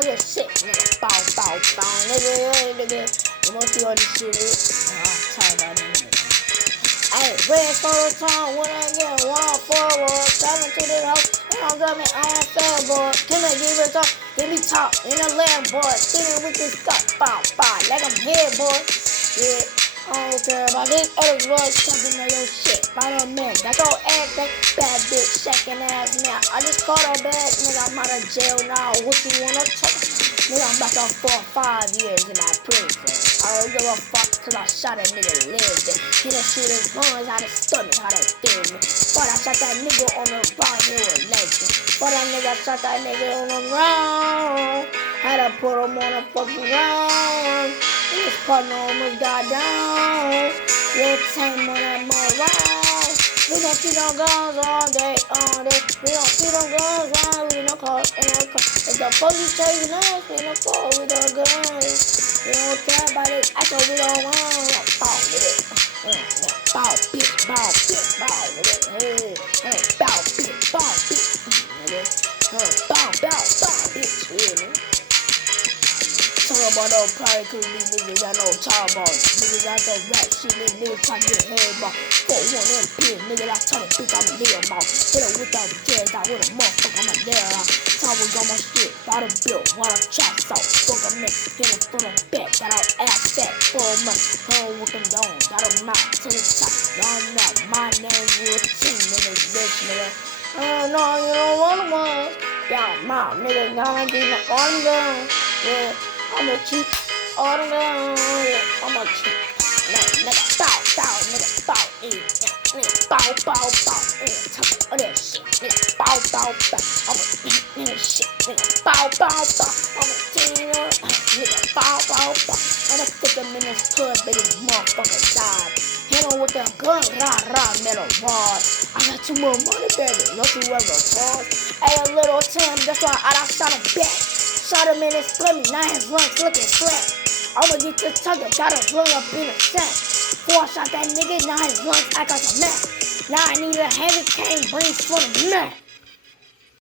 talk your shit, nigga. Bow, bow, bow, nigga. You want to see all this shit, talk about that nigga. Hey, red for the time when I get one forward. Coming to the house, and I'm drumming on fairboard. Can I give it up? Give me top in a land, boy. Sitting with this stuff, bow, bow, like I'm here, boy. Yeah. I don't care about this other drugs something on your shit. By the man, that's all ass, that bad bitch, shaking ass now. I just caught her bad, nigga. I'm out of jail now. What you wanna talk? Nigga, I'm back up for 5 years in that prison. I don't give a fuck cause I shot a nigga lived it. He done shoot his guns out his stomach, how they did me. But I shot that nigga on the ground, he was legend. But that nigga shot that nigga on the ground. Had to put him on the fucking ground. His partner almost got down. Your time on that morale. We gon' see them guns all day. We gon' see them guns round with no cars in the car. If the police chasing us, we don't call with the guns. We don't care about it. I thought we don't want. Bow with it. Bow, bitch, bow, bitch, bow with it. Hey, bow, bitch, bow, bitch. Bow, bitch, really. Talk about no pride cause these niggas got no child ball. Niggas got no rap shit, these niggas try to get head ball. For one of them pills, nigga, I tell them bitch I'm a nail ball. Hit her without the dreads out with a motherfucker, I'm a nail out. Time we got my shit, by the bill, while I trap out. Fuck a man, hit him from the back, got our ass fat for a month. Home with them down, got them out to the top. Y'all know my name will sing in this bitch, nigga. Oh no, you don't want one. Y'all mouth, nigga, gonna be my arm gun. Yeah. I'ma keep all the guns, yeah, I'ma keep, nigga, bow, nigga, bow, nigga, bow, talk all that shit, nigga, bow, I'ma eat, nigga, shit, nigga, bow, I'ma team on, nigga, bow, I'ma put them in this club, baby, motherfucker died, hit him with that gun, rah, metal rod, I got too much money, baby, don't you ever pause, hey, a little Tim, that's why I done shot him back. Shot him in his stomach, now his lungs looking flat. I'ma get this tucker, got his lung up in a sack. Before I shot that nigga, now his lungs act like a mat. Now I need a heavy cane brace for the neck.